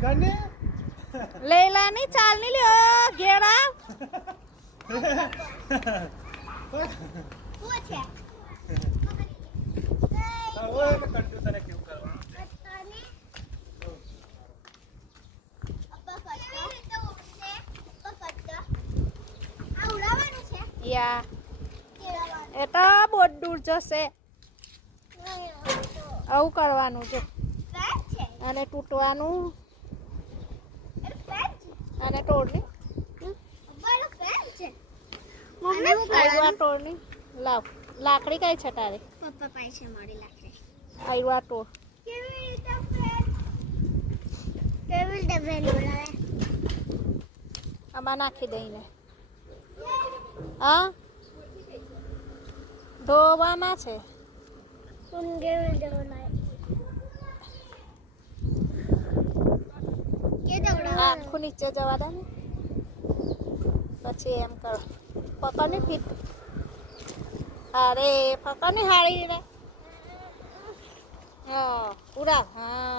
કને લેલાની ચાલ ની લ્યો ઘેરા શું છે ઓય મે કંટુ તને કેવું કરવા કટકાને અપ્પા કટકા તો ઉઠશે અપ્પા કટકા આ ઉડાવવાનું છે યા કેળવવાનું એ તો બહુ દૂર જશે આવું કરવાનું છે ફેન છે અને તૂટવાનું એ ફેન છે અને તોડની અબ્બાનો ફેન છે મમ્મી હું આયવા તોડની લાવ લાકડી કઈ છે તારે પપ્પા પાસે મળી લાકડી આયવા તોડ કેવી રીતે ફેન ઉડાવે આમાં નાખી દઈને હા ધોવામાં છે કેવી રીતે ઉડાવે કે દવડા આખું નીચે જવા દે ને પછી એમ કરો પકડની ફીટ અરે પકડની હારી રે હા ઉડાવ હા